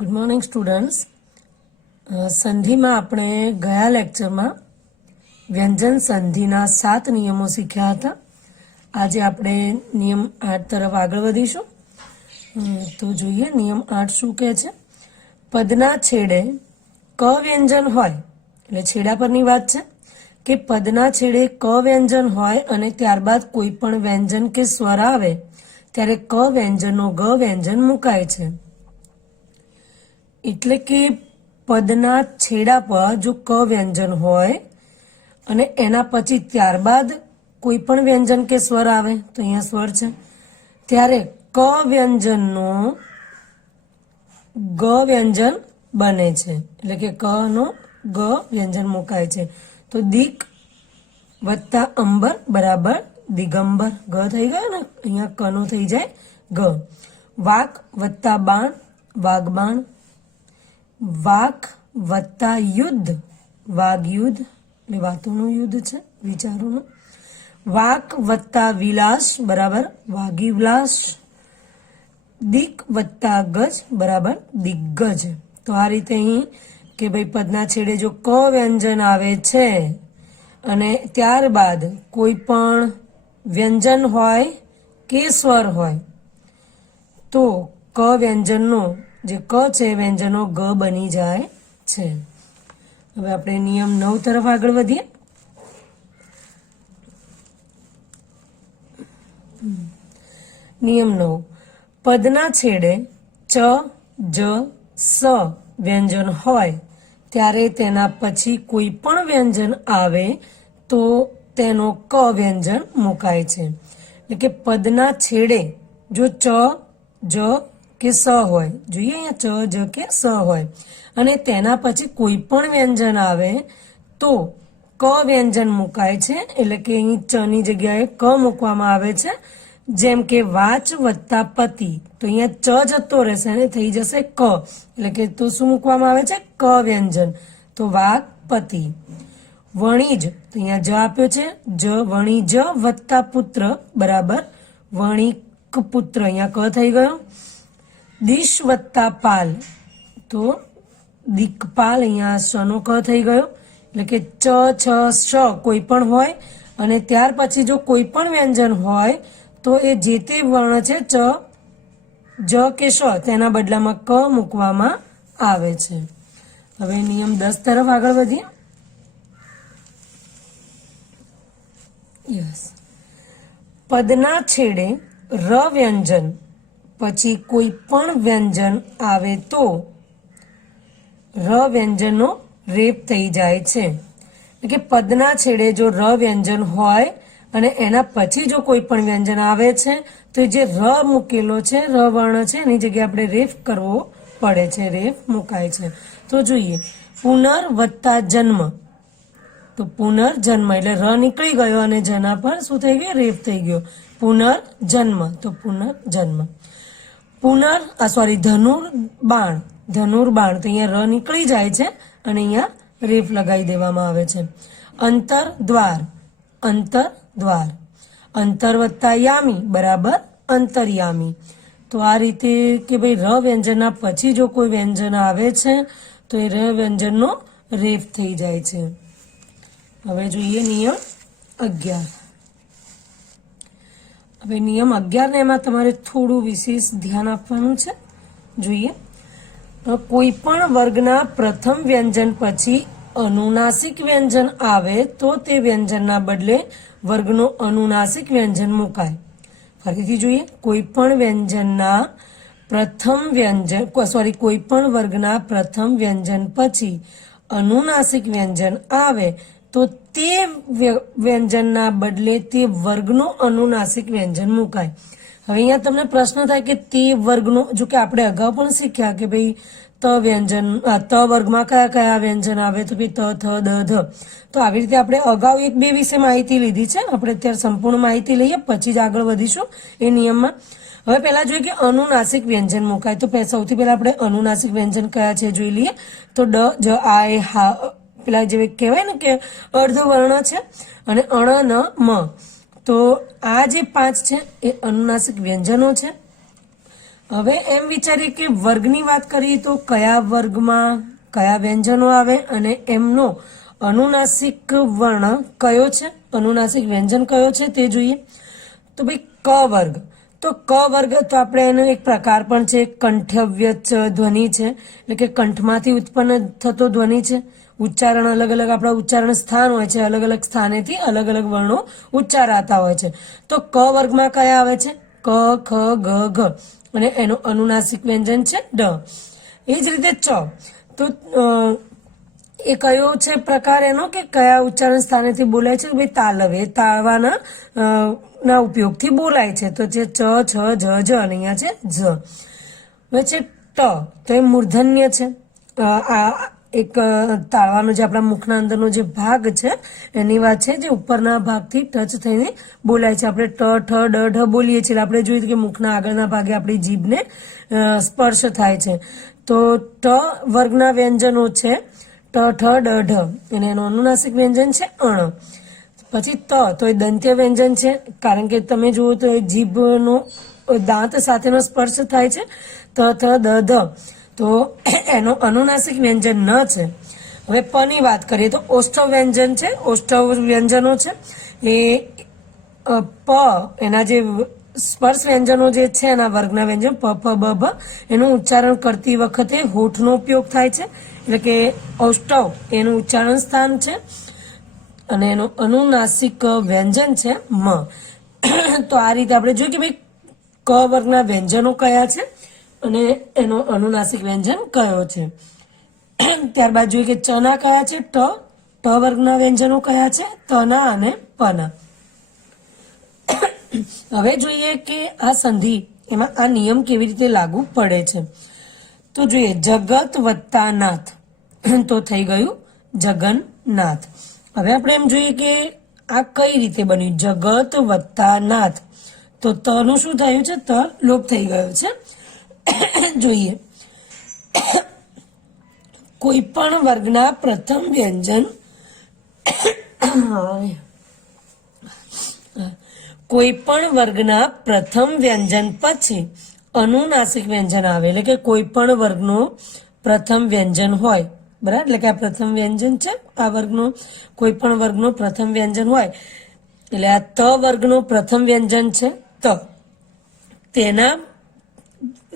Good morning students. संधि में आपणे गया लेक्चर में व्यंजन संधिना 7 नियमों सीख्या था। आज आपणे नियम 8 तरफ आगळ वधीशुं। तो जोईए नियम 8 शुं कहे छे। पदना छेड़े क व्यंजन होय એટલે છેડા પરની વાત છે કે પદના છેડે ક વ્યંજન હોય અને ત્યારબાદ કોઈ પણ વ્યંજન કે સ્વર આવે ત્યારે ક વ્યંજનનો ગ વ્યંજન મુકાય છે। એટલે કે પદના છેડા પર જો ક વ્યંજન હોય અને એના પછી ત્યારબાદ કોઈ પણ વ્યંજન કે સ્વર આવે તો અહીંયા સ્વર છે ત્યારે ક વ્યંજનનો ગ વ્યંજન બને છે। એટલે કે ક નો ગ વ્યંજન મુકાય છે। તો દીક વત્તા અંબર બરાબર દિગંબર ગ થઈ ગયો ને, અહીંયા ક નો થઈ જાય ગ। વાક વત્તા બાણ વાગબાણ, વાક વત્તા યુદ્ધ વાગયુદ્ધ એટલે વાતોનું યુદ્ધ છે, વિચારોનું। વાક વત્તા વિલાસ બરાબર વાગી વિલાસ, દીક વત્તા ગજ બરાબર દિગ્ગજ। તો આ રીતે અહીં કે ભાઈ પદના છેડે જો ક વ્યંજન આવે છે અને ત્યારબાદ કોઈ પણ વ્યંજન હોય કે સ્વર હોય તો ક વ્યંજનનો જે ક છે વ્યંજનો ગ બની જાય છે। હવે આપણે નિયમ 9 તરફ આગળ વધીએ। નિયમ 9 પદના છેડે ચ જ સ વ્યંજન હોય ત્યારે તેના પછી કોઈ પણ વ્યંજન આવે તો તેનો ક વ્યંજન મુકાય છે। એટલે કે પદના છેડે જો ચ જ કે સ હોય, જોઈએ અહીંયા ચ જ કે સ હોય અને તેના પછી કોઈ પણ વ્યંજન આવે તો ક વ્યંજન મુકાય છે। એટલે કે અહીં ચ ની જગ્યાએ ક મૂકવામાં આવે છે। જેમ કે વાચ વત્તા પતિ, તો અહીંયા ચ જતો રહેશે અને થઈ જશે ક, એટલે કે તો શું મૂકવામાં આવે છે ક વ્યંજન, તો વાક પતિ। વણિજ, તો અહીંયા જ આપ્યો છે જ, વણિજ વત્તા પુત્ર બરાબર વણિક પુત્ર, અહીંયા ક થઈ ગયો। દિશ વત્તા પાલ, તો દિક્પાલ, અહીંયા શનો ક થઈ ગયો। એટલે કે ચ છ શ કોઈ પણ હોય અને ત્યાર પછી જો કોઈ પણ વ્યંજન હોય તો એ જે તે વર્ણ છે ચ જ કે શ તેના બદલામાં ક મૂકવામાં આવે છે। હવે નિયમ 10 તરફ આગળ વધીએ। પદના છેડે ર વ્યંજન પછી કોઈ પણ વ્યંજન આવે તો ર વ્યંજનનો રેપ થઈ જાય છે। એટલે કે પદના છેડે જો ર વ્યંજન હોય અને એના પછી જો કોઈ પણ વ્યંજન આવે છે તો જે ર મૂકેલો છે ર વર્ણ છે એની જગ્યાએ આપણે રેફ કરવો પડે છે, રેફ મુકાય છે। તો જોઈએ પુનર વત્તા જન્મ, તો પુનર્જન્મ એટલે ર નીકળી ગયો અને જના પર શું થઈ ગયું રેફ થઈ ગયો, પુનર્જન્મ, તો પુનર્જન્મ। ધનુર્બાણ, ધનુર્બાણ, તો અહીંયા ર નીકળી જાય છે અને અહીંયા રેફ લગાવી દેવામાં આવે છે। અંતરદ્વાર, અંતરદ્વાર, અંતર વત્તા યામી બરાબર અંતર્યામી। તો આ રીતે કે ભાઈ ર વ્યંજનના પછી જો કોઈ વ્યંજન આવે છે તો એ ર વ્યંજનનો રેફ થઈ જાય છે। હવે જોઈએ નિયમ 11। હવે નિયમ 11 ને એમાં તમારે થોડું વિશેષ ધ્યાન આપવાનું છે। જોઈએ કોઈ પણ વર્ગના પ્રથમ વ્યંજન પછી અનુનાસિક વ્યંજન આવે તો તે વ્યંજનના બદલે વર્ગનો અનુનાસિક વ્યંજન મુકાય। ફરીથી જોઈએ કોઈ પણ વ્યંજનના પ્રથમ વ્યંજન કોઈ પણ વર્ગના પ્રથમ વ્યંજન પછી અનુનાસિક વ્યંજન આવે તો તે વ્યંજનના બદલે તે વર્ગનો અનુનાસિક વ્યંજન મુકાય। હવે અહીંયા તમને પ્રશ્ન થાય કે તે વર્ગનો, જો કે આપણે અગાઉ પણ શીખ્યા કે ભાઈ ત વ્યંજન ત વર્ગમાં કયા કયા વ્યંજન આવે તો ભાઈ ત થ દ ધ, તો આવી રીતે આપણે અગાઉ 1-2 વિશે માહિતી લીધી છે। આપણે અત્યારે સંપૂર્ણ માહિતી લઈએ પછી જ આગળ વધીશું એ નિયમમાં। હવે પહેલા જોઈએ કે અનુનાસિક વ્યંજન મુકાય, તો સૌથી પહેલા આપણે અનુનાસિક વ્યંજન કયા છે જોઈ લઈએ। તો ડ જ આય હા, પેલા જે કહેવાય ને કે અર્ધ વર્ણ છે અને અણ ન મ, તો આ જે 5 છે એ અનુનાસિક વ્યંજનો છે। હવે એમ વિચારીએ કે વર્ગની વાત કરીએ તો કયા વર્ગમાં કયા વ્યંજનો આવે અને એમનો અનુનાસિક વર્ણ કયો છે, અનુનાસિક વ્યંજન કયો છે તે જોઈએ. તો ભાઈ ક વર્ગ, તો ક વર્ગ તો આપણે એનો એક પ્રકાર પણ છે, કંઠવ્યચ ધ્વનિ છે, એટલે કે કંઠમાંથી ઉત્પન્ન થતો ધ્વનિ છે. ઉચ્ચારણ અલગ અલગ આપણા ઉચ્ચારણ સ્થાન હોય છે, અલગ અલગ સ્થાનેથી અલગ અલગ વર્ણો ઉચ્ચારાતા હોય છે. તો ક વર્ગમાં કયા આવે છે? ક, ખ, ગ, ઘ, અને એનો અનુનાસિક વ્યંજન છે ડ. એ જ રીતે ચ, તો એ કયો છે પ્રકાર એનો કે કયા ઉચ્ચારણ સ્થાનેથી બોલાય છે? ભાઈ તાલવ, એ તાળવાના ના ઉપયોગથી બોલાય છે. તો જે ચ, છ, જ, જ, અને અહીંયા છે જ. હવે છે ટ, તો એ મૂર્ધન્ય છે. આ એક તાળવાનો જે આપણા મુખના અંદરનો જે ભાગ છે એની વાત છે, જે ઉપરના ભાગથી ટચ થઈને બોલાય છે. આપણે ટ, ઠ, ડ, ઢ બોલીએ છીએ, આપણે જોયું કે મુખના આગળના ભાગે આપણી જીભને સ્પર્શ થાય છે. તો ટ વર્ગના વ્યંજનો છે ટ, ઠ, ડ, ઢ, અને એનું અનુનાસિક વ્યંજન છે અણ. પછી ત, તો એ દંત્ય વ્યંજન છે, કારણ કે તમે જુઓ તો એ જીભનો દાંત સાથેનો સ્પર્શ થાય છે. ત, થ, દ, ધ, તો એનો અનુનાસિક વ્યંજન ન છે. હવે પ ની વાત કરીએ તો ઓષ્ઠવ વ્યંજન છે, ઓષ્ઠવ વ્યંજનો છે એ પ, એના જે સ્પર્શ વ્યંજનો જે છે એના વર્ગના વ્યંજન પ, ફ, બ, ભ, એનું ઉચ્ચારણ કરતી વખતે હોઠનો ઉપયોગ થાય છે, એટલે કે ઓષ્ઠવ એનું ઉચ્ચારણ સ્થાન છે અને એનું અનુનાસિક વ્યંજન છે મ. તો આ રીતે આપણે જોઈએ કે ભાઈ ક વર્ગના વ્યંજનો કયા છે અને એનો અનુનાસિક વ્યંજન કયો છે. ત્યારબાદ જોઈએ કે ચ ના કયા છે? ટ, ટ વર્ગના વ્યંજનો કયા છે? તના અને પના. હવે જોઈએ કે આ સંધિ એમાં આ નિયમ કેવી રીતે લાગુ પડે છે. તો જોઈએ જગત વત્તા નાથ, તો થઈ ગયું જગન્નાથ. હવે આપણે એમ જોઈએ કે આ કઈ રીતે બન્યું? જગત વત્તા નાથ, તો ત નું શું થયું છે? ત લોપ થઈ ગયો છે. જોઈએ કોઈ પણ વર્ગના પ્રથમ વ્યંજન કોઈ પણ વર્ગના પ્રથમ વ્યંજન પછી અનુનાસિક વ્યંજન આવે, એટલે કે કોઈ પણ વર્ગનું પ્રથમ વ્યંજન હોય, બરાબર, એટલે કે આ પ્રથમ વ્યંજન છે, આ વર્ગનું કોઈ પણ વર્ગનું પ્રથમ વ્યંજન હોય, એટલે આ ત વર્ગનું પ્રથમ વ્યંજન છે ત, તેના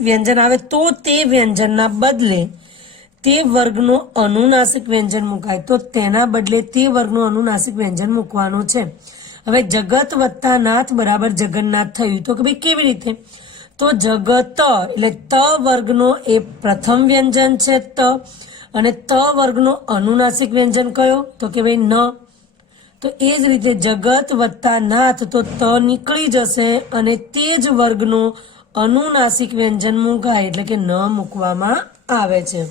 વ્યંજન આવે તો તે વ્યંજનના બદલે તે વર્ગનું અનુનાસિક વ્યંજન મુકાય, તો તેના બદલે તે વર્ગનું અનુનાસિક વ્યંજન મૂકવાનું છે. હવે જગત વત્તા નાથ બરાબર જગન્નાથ થયું, તો કે ભાઈ કેવી રીતે? તો જગત એટલે ત વર્ગનો એ પ્રથમ વ્યંજન છે ત, અને ત વર્ગનો અનુનાસિક વ્યંજન કયો? તો કે ભાઈ ન. તો એ જ રીતે જગત વત્તા નાથ, તો ત નીકળી જશે અને તે જ વર્ગનું અનુનાસિક વ્યંજન મુકાય, એટલે કે ન મૂકવામાં આવે છે.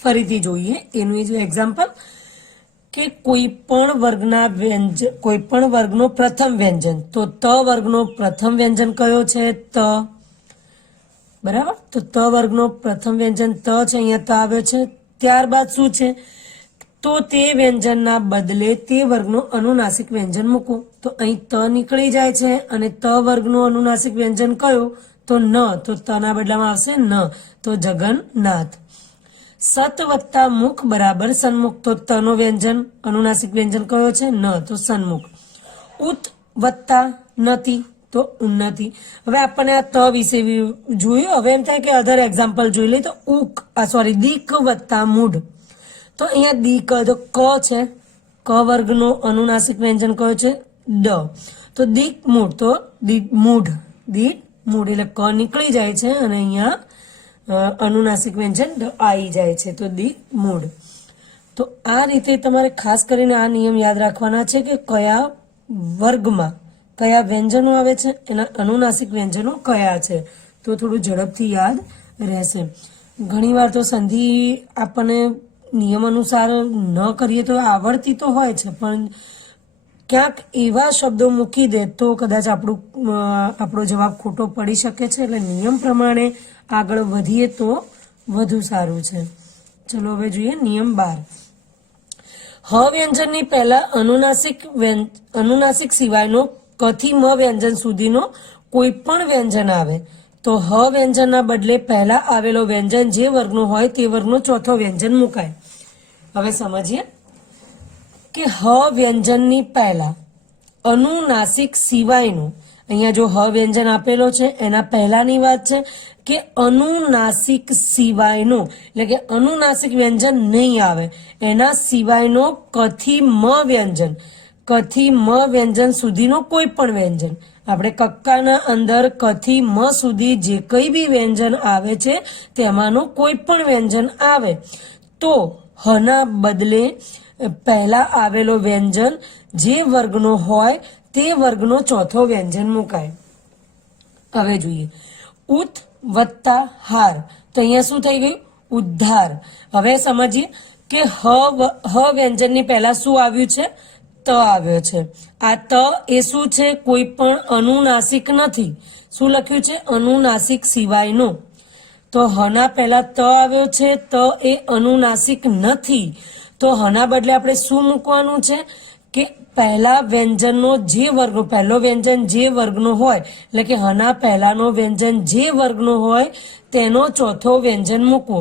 ફરીથી જોઈએ એનું જ એક્ઝામ્પલ કે કોઈ પણ વર્ગના વ્યંજન, કોઈ પણ વર્ગનો પ્રથમ વ્યંજન, તો ત વર્ગનો પ્રથમ વ્યંજન કયો છે? ત, બરાબર. તો ત વર્ગનો પ્રથમ વ્યંજન ત છે, અહીંયા ત આવ્યો છે. ત્યારબાદ શું છે? તો તે વ્યંજનના બદલે તે વર્ગનું અનુનાસિક વ્યંજન મૂકો, તો અહીં ત નીકળી જાય છે અને ત વર્ગનું અનુનાસિક વ્યંજન કયું? તો ન, તો ત ના બદલામાં આવશે ન, તો જગન્નાથ. સત વત્તા મુખ બરાબર સન્મુખ, તો ત નો વ્યંજન અનુનાસિક વ્યંજન કયો છે? ન, તો સન્મુખ. ઉત વત્તા નતિ, તો ઉન્નતિ. હવે આપણને આ ત વિશે જોયું, હવે એમ થાય કે અધર એક્ઝામ્પલ જોઈ લઈએ. તો દીક વત્તા મૂઢ, તો અહીંયા દીક, તો ક છે, ક વર્ગનો અનુનાસિક વ્યંજન કયો છે? ડ, તો દીક મૂઢ, તો મૂઢ, દીક મૂઢ, એટલે ક નીકળી જાય છે અને અહીંયા અનુનાસિક વ્યંજન આવી જાય છે, તો દી મૂઢ. તો આ રીતે તમારે ખાસ કરીને આ નિયમ યાદ રાખવાના છે કે કયા વર્ગમાં કયા વ્યંજનો આવે છે, એના અનુનાસિક વ્યંજનો કયા છે, તો થોડું ઝડપથી યાદ રહેશે. ઘણીવાર તો સંધિ આપણને નિયમ અનુસાર ન કરીએ તો આવડતી તો હોય છે, પણ ક્યાંક એવા શબ્દો મૂકી દે તો કદાચ આપણો જવાબ ખોટો પડી શકે છે. એટલે નિયમ પ્રમાણે આગળ વધીએ તો વધુ સારું છે. ચલો હવે જોઈએ નિયમ 12. હ વ્યંજનની પહેલા અનુનાસિક સિવાયનો ક થી મ વ્યંજન સુધીનો કોઈ પણ વ્યંજન આવે તો હ વ્યંજનના બદલે પહેલા આવેલો વ્યંજન જે વર્ગનો હોય તે વર્ગનો ચોથો વ્યંજન મુકાય. હવે સમજીએ કે હ વ્યંજનની પહેલા અનુનાસિક સિવાયનું, અહીંયા જો હ વ્યંજન આપેલો છે એના પહેલાની વાત છે કે અનુનાસિક સિવાયનો, એટલે કે અનુનાસિક વ્યંજન નહીં આવે એના સિવાયનો કથી મ વ્યંજન, કથી મ વ્યંજન સુધીનો કોઈ પણ વ્યંજન, આપણે કક્કાના અંદર કથી મ સુધી જે કંઈ બી વ્યંજન આવે છે તેમાંનું કોઈ પણ વ્યંજન આવે તો હના બદલે પહેલા આવેલો વ્યંજન જે વર્ગનો હોય તે વર્ગનો ચોથો વ્યંજન મુકાય. હવે જોઈએ ઉત વત્તા હાર, તો અહીંયા શું થઈ ગયું? ઉદ્ધાર. હવે સમજીએ કે હ વ્યંજનની પહેલા શું આવ્યું છે? ત આવ્યો છે. આ ત એ શું છે? કોઈ પણ અનુનાસિક નથી. શું લખ્યું છે? અનુનાસિક સિવાયનો. તો હના પહેલા ત આવ્યો છે, ત એ અનુનાસિક નથી. તો હના બદલે આપણે શું મૂકવાનું છે કે પહેલા વ્યંજનનો જે વર્ગનો, પહેલો વ્યંજન જે વર્ગનો હોય, એટલે કે હના પહેલાનો વ્યંજન જે વર્ગનો હોય તેનો ચોથો વ્યંજન મૂકવો.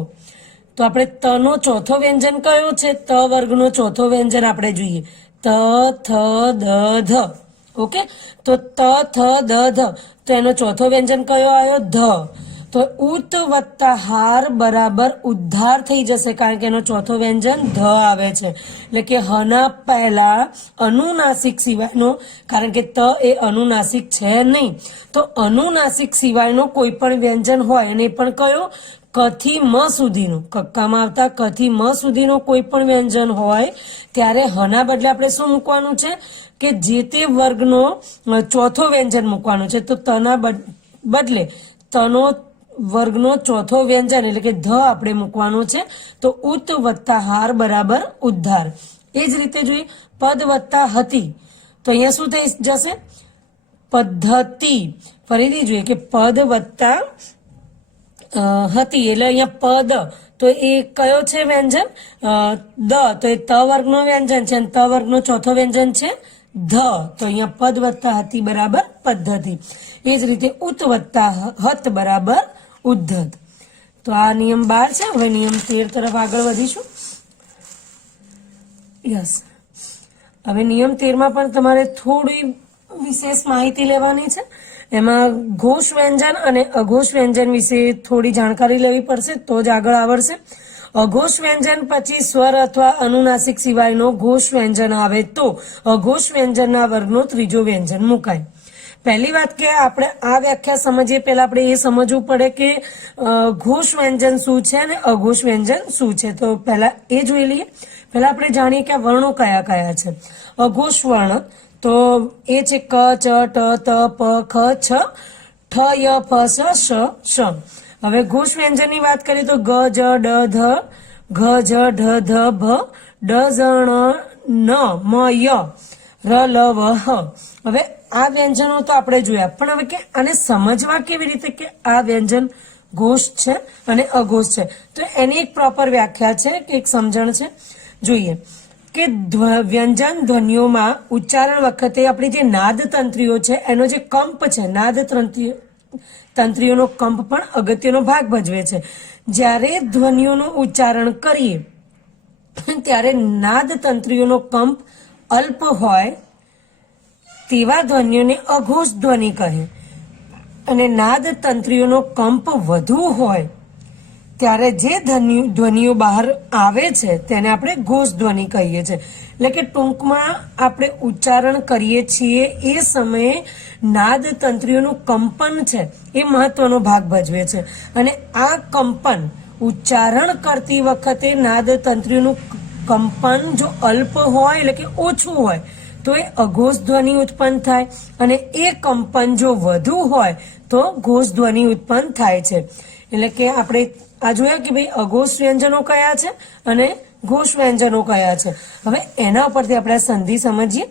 તો આપણે તનો ચોથો વ્યંજન કયો છે? ત વર્ગનો ચોથો વ્યંજન આપણે જોઈએ ત થ દ ધ. ઓકે, તો ત થ દ ધ, તો એનો ચોથો વ્યંજન કયો આવ્યો? ધ. તો ઉત વત્તા હાર બરાબર ઉદ્ધાર થઈ જશે, કારણ કે એનો ચોથો વ્યંજન ધ આવે છે. એટલે કે હના પહેલા અનુનાસિક સિવાયનો, કારણ કે ત એ અનુનાસિક છે નહીં, તો અનુનાસિક સિવાયનો કોઈ પણ વ્યંજન હોય એને પણ કયો? કથી મ સુધીનું, કક્કામાં આવતા કથી મ સુધીનો કોઈ પણ વ્યંજન હોય ત્યારે હના બદલે આપણે શું મૂકવાનું છે કે જે તે વર્ગનો ચોથો વ્યંજન મૂકવાનું છે. તો તના બદલે તનો વર્ગનો ચોથો વ્યંજન એટલે કે ધ આપણે મૂકવાનો છે. તો ઉત વત્તા હાર બરાબર ઉદ્ધાર. એ જ રીતે જોઈએ પદ વત્તા હતી, તો અહીંયા શું થઈ જશે? પદ્ધતિ. ફરીથી જોઈએ કે પદ વત્તા હતી એટલે અહીંયા પદ, તો એ કયો છે વ્યંજન? દ, તો એ ત વર્ગનો વ્યંજન છે અને ત વર્ગનો ચોથો વ્યંજન છે ધ. તો અહીંયા પદ વત્તા હતી બરાબર પદ્ધતિ. એ જ રીતે ઉત વત્તા હત બરાબર ઉદ્ધત. તો આ નિયમ 12 છે. હવે નિયમ 13 તરફ આગળ વધીશું. યસ, હવે નિયમ 13માં પણ તમારે થોડી વિશેષ માહિતી લેવાની છે. એમાં ઘોષ વ્યંજન અને અઘોષ વ્યંજન વિશે થોડી જાણકારી લેવી પડશે તો જ આગળ આવડશે. અઘોષ વ્યંજન પછી સ્વર અથવા અનુનાસિક સિવાયનો ઘોષ વ્યંજન આવે તો અઘોષ વ્યંજનના વર્ગનો ત્રીજો વ્યંજન મુકાય. પહેલી વાત કે આપણે આ વ્યાખ્યા સમજીએ પહેલા આપણે એ સમજવું પડે કે ઘોષ વ્યંજન શું છે અને અઘોષ વ્યંજન શું છે. તો પહેલા એ જોઈ લઈએ. પહેલા આપણે જાણીએ કે આ વર્ણો કયા કયા છે. અઘોષ વર્ણ તો એ છે ક, ચ, ટ, ત, પ, ખ, છ, ઠ, ય, ફ, શ, શ. હવે ઘોષ વ્યંજનની વાત કરીએ તો ગ, જ, ડ, ધ, ઘ, જ, ઢ, ધ, ભ, ડ, ઝ, ણ, ન, મ, ય, ર, લ, વ, હ. હવે આ વ્યંજનો તો આપણે જોયા, પણ હવે કે આને સમજવા કેવી રીતે કે આ વ્યંજન ઘોષ છે અને અઘોષ છે. તો એની એક પ્રોપર વ્યાખ્યા છે કે એક સમજણ છે. જોઈએ કે વ્યંજન ધ્વનિઓમાં ઉચ્ચારણ વખતે આપણી જે નાદ તંત્રીઓ છે એનો જે કંપ છે, નાદ તંત્રીઓનો કંપ પણ અગત્યનો ભાગ ભજવે છે. જ્યારે ધ્વનિઓનું ઉચ્ચારણ કરીએ ત્યારે નાદ તંત્રીઓનો કંપ અલ્પ હોય તેવા ધ્વનિઓને અઘોષ ધ્વનિ કહે અને નાદ તંત્રીઓનો કંપ વધુ હોય ત્યારે જે ધ્વનિઓ બહાર આવે છે તેને આપણે ઘોષ ધ્વનિ કહીએ છીએ. એટલે કે ટૂંકમાં આપણે ઉચ્ચારણ કરીએ છીએ એ સમયે નાદ તંત્રીઓનું કંપન છે એ મહત્વનો ભાગ ભજવે છે અને આ કંપન ઉચ્ચારણ કરતી વખતે નાદ તંત્રીઓનું કંપન જો અલ્પ હોય એટલે કે ઓછું હોય તો એ અઘોષ ધ્વનિ ઉત્પન્ન થાય અને એ કંપન જો વધુ હોય તો ઘોષ ધ્વનિ ઉત્પન્ન થાય છે. એટલે કે આપણે આ જોયા કે ભાઈ અઘોષ વ્યંજનો કયા છે અને ઘોષ વ્યંજનો કયા છે. હવે એના ઉપરથી આપણે સંધિ સમજીએ.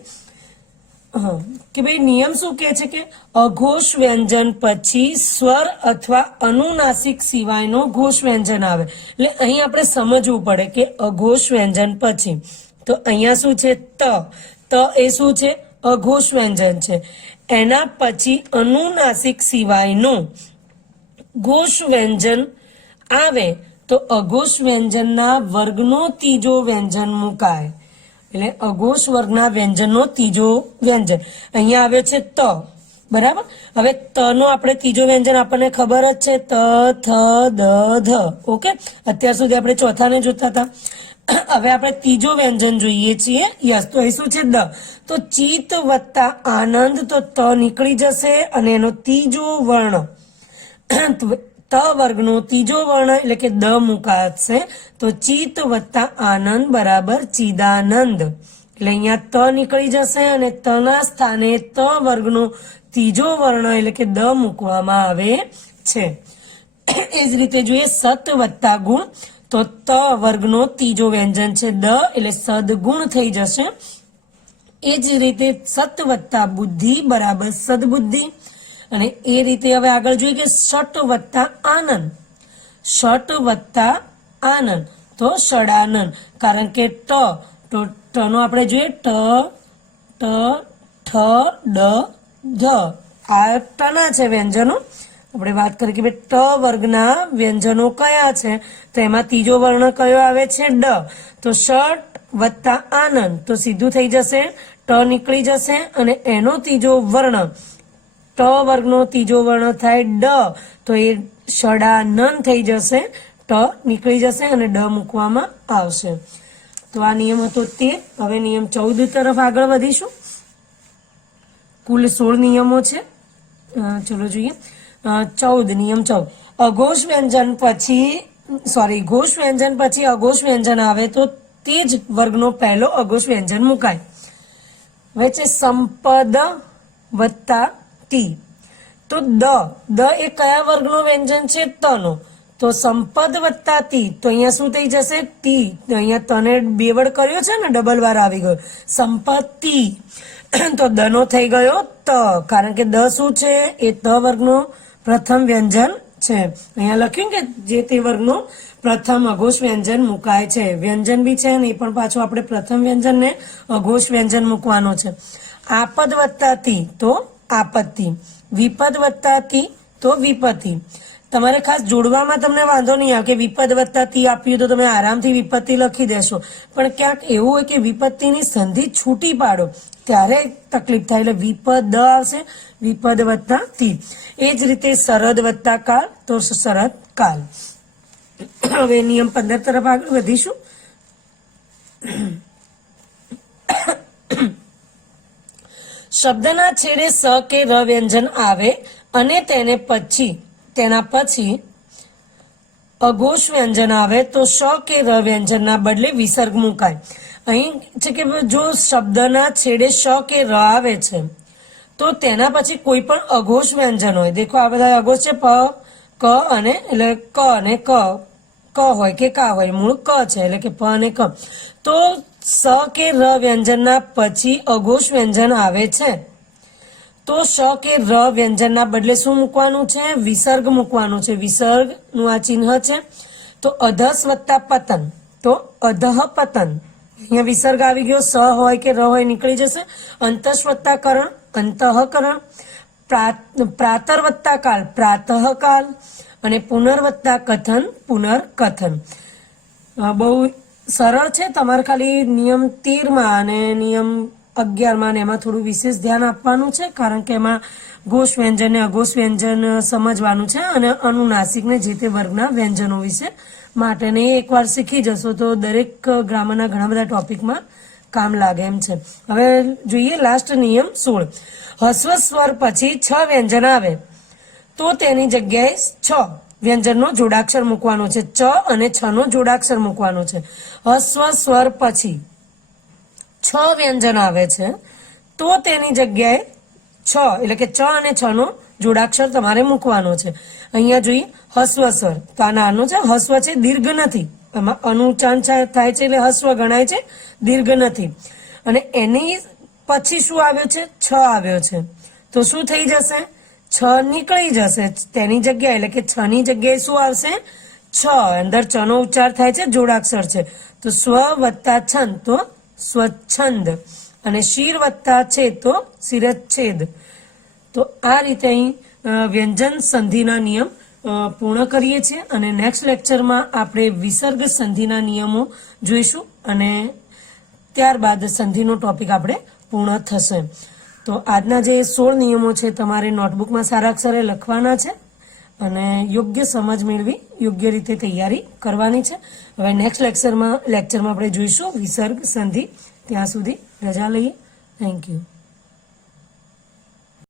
કે ભાઈ નિયમ શું કહે છે કે અઘોષ વ્યંજન પછી સ્વર અથવા અનુનાસિક સિવાયનો ઘોષ વ્યંજન આવે. એટલે અહીં આપણે સમજવું પડે કે અઘોષ વ્યંજન પછી તો અહીંયા શું છે? ત એ શું છે? અઘોષ વ્યંજન છે. એના પછી અનુનાસિક સિવાયનો ઘોષ વ્યંજન આવે તો અઘોષ વ્યંજનના વર્ગનો ત્રીજો વ્યંજન મુકાય. એટલે અઘોષ વર્ગના વ્યંજનનો ત્રીજો વ્યંજન અહીંયા આવે છે ત. બરાબર. હવે ત નો આપણે ત્રીજો વ્યંજન આપણને ખબર જ છે, ત, થ, દ, ધ. ઓકે, અત્યાર સુધી આપણે ચોથાને જોતા હતા. હવે આપણે ત્રીજો વ્યંજન જોઈએ છીએ. યસ, તો એ શું છે? દ. તો ચિત્ત વત્તા આનંદ, તો ત નીકળી જશે અને એનો ત્રીજો વર્ણ ત વર્ગનો ત્રીજો વર્ણ એટલે કે દ મુકાશે. તો ચિત્ત વત્તા આનંદ બરાબર ચિદાનંદ. એટલે અહીંયા ત નીકળી જશે અને તના સ્થાને ત વર્ગનો ત્રીજો વર્ણ એટલે કે દ મૂકવામાં આવે છે. એ જ રીતે જોઈએ સત વત્તા ગુણ, તો ત વર્ગનો ત્રીજો વ્યંજન છે દ, એટલે સદગુણ થઈ જશે. એ જ રીતે સત વત્તા બુદ્ધિ બરાબર સદબુદ્ધિ. અને એ રીતે હવે આગળ જોઈએ કે ષટ વત્તા આનંદ, ષટ વત્તા આનંદ તો ષડાનંદ. કારણ કે ટ, તો ટ નો આપણે જોઈએ ટ, ટ, ઠ, ડ, ધ. આ ટના છે વ્યંજનો. આપણે વાત કરીએ કે ભાઈ ટ વર્ગના વ્યંજનો કયા છે, તો એમાં ત્રીજો વર્ણ કયો આવે છે? ડ. તો ષટ વત્તા આનંદ, તો સીધું થઈ જશે, ટ નીકળી જશે અને એનો ત્રીજો વર્ણ ટ વર્ગનો ત્રીજો વર્ણ થાય ડ, તો એ ષડાનંદ થઈ જશે, ટ નીકળી જશે અને ડ મૂકવામાં આવશે. તો આ નિયમ હતો 13. હવે નિયમ 14 તરફ આગળ વધીશું. કુલ 16 નિયમો છે. ચલો જોઈએ. 14, નિયમ 14. અઘોષ વ્યંજન પછી ઘોષ વ્યંજન પછી અઘોષ વ્યંજન આવે તો તે જ વર્ગનો પહેલો અઘોષ વ્યંજન મુકાય. હવે છે સંપદ વત્તા ટી. તો દ એ કયા વર્ગનો વ્યંજન છે? તનો. તો સંપદ વત્તા તી, તો અહીંયા શું થઈ જશે? તી. તો અહીંયા તને બે વડ કર્યો છે ને, ડબલ વાર આવી ગયો, સંપત્તિ. તો દ નો થઈ ગયો ત, કારણ કે દ શું છે? એ ત વર્ગનો પ્રથમ વ્યંજન છે. અહીંયા લખ્યું કે જે તે વર્ગનો પ્રથમ અઘોષ વ્યંજન મુકાય છે. વ્યંજન બી છે ને, એ પણ પાછું આપણે પ્રથમ વ્યંજન ને અઘોષ વ્યંજન મૂકવાનો છે. આપદ વત્તા તી તો આપત્તિ, વિપદ વત્તા તી તો વિપત્તિ. તમારે ખાસ જોડવામાં તમને વાંધો નહીં આવે કે વિપદ વત્તા તી આપ્યું તો તમે આરામથી વિપત્તિ લખી દેશો, પણ ક્યાંક એવું હોય કે વિપત્તિની સંધિ છૂટી પાડો ત્યારે તકલીફ થાય, એટલે વિપદ આવશે, વિપદ વત્તા તી. એ જ રીતે શરદ વત્તા કાળ તો શરદ કાળ. હવે નિયમ 15 તરફ આગળ વધીશું. શબ્દના છેડે સ કે ર વ્યંજન આવે અને તેના પછી અઘોષ વ્યંજન આવે તો શ કે ર વ્યંજનના બદલે વિસર્ગ મુકાય. અહીં છે કે જો શબ્દના છેડે શ કે ર આવે છે તો તેના પછી કોઈ પણ અઘોષ વ્યંજન હોય, દેખો આ બધા અઘોષ છે, પ, ક અને એટલે ક અને ક હોય કે કા હોય, મૂળ ક છે એટલે કે પ અને ક. તો સ કે ર વ્યંજનના પછી અઘોષ વ્યંજન આવે છે તો શ કે ર વ્યંજનના બદલે શું મૂકવાનું છે? વિસર્ગ મૂકવાનું છે. વિસર્ગ નું આ ચિહ્ન છે. તો અધસ વત્તા પતન તો અધઃ પતન. અહીંયા વિસર્ગ આવી ગયો, સ હોય કે ર હોય નીકળી જશે. અંતશ વત્તા કરણ અંતઃકરણ. પ્રાતર વત્તા કાલ પ્રાતઃકાલ. અને પુનર્વત્તા કથન પુનર્કથન. બહુ સરળ છે. તમારે ખાલી નિયમ 13 અને નિયમ 11 એમાં થોડું વિશેષ ધ્યાન આપવાનું છે, કારણ કે એમાં ઘોષ વ્યંજન ને અઘોષ વ્યંજન સમજવાનું છે અને અનુનાસિક ને જે તે વર્ગના વ્યંજનો વિશે માટે ને એકવાર શીખી જશો તો દરેક ગ્રામરના ઘણા બધા ટોપિકમાં કામ લાગે એમ છે. હવે જોઈએ લાસ્ટ નિયમ 16. હસ્વ સ્વર પછી 6 વ્યંજન આવે તો તેની જગ્યાએ 6 વ્યંજનનો જોડાક્ષર મૂકવાનો છે. ચ અને છ નો જોડાક્ષર મૂકવાનો છે. હસ્વ સ્વર પછી 6 વ્યંજન આવે છે તો તેની જગ્યાએ 6 એટલે કે ચ અને છ નો જોડાક્ષર તમારે મૂકવાનો છે. અહીંયા જોઈએ હસ્વ સ્વર, તો આ નાનો છે, હસ્વ છે, દીર્ઘ નથી, એમાં અનુચ્ચાર થાય છે એટલે હસ્વ ગણાય છે, દીર્ઘ નથી. અને એની પછી શું આવ્યો છે? 6 આવ્યો છે, તો શું થઈ જશે? 6 નીકળી જશે તેની જગ્યાએ, એટલે કે 6 ની જગ્યાએ શું આવશે? 6. અંદર ચ નો ઉચ્ચાર થાય છે, જોડાક્ષર છે, તો સ્વ વત્તા છંદ તો સ્વચ્છંદ. અને શિર વત્તા છેદ તો શિરચ્છેદ. તો આ રીતે અહીં વ્યંજન સંધિના નિયમ પૂર્ણ કરીએ છીએ અને નેક્સ્ટ લેક્ચરમાં આપણે વિસર્ગ સંધિના નિયમો જોઈશું અને ત્યારબાદ સંધિનો ટોપિક આપણે પૂર્ણ થશે. તો આજના જે 16 નિયમો છે તમારે નોટબુકમાં સારા અક્ષરે લખવાના છે અને યોગ્ય સમજ મેળવી યોગ્ય રીતે તૈયારી કરવાની છે. હવે નેક્સ્ટ લેક્ચરમાં આપણે જોઈશું વિસર્ગ સંધિ. ત્યાં સુધી રજા લઈએ. Thank you.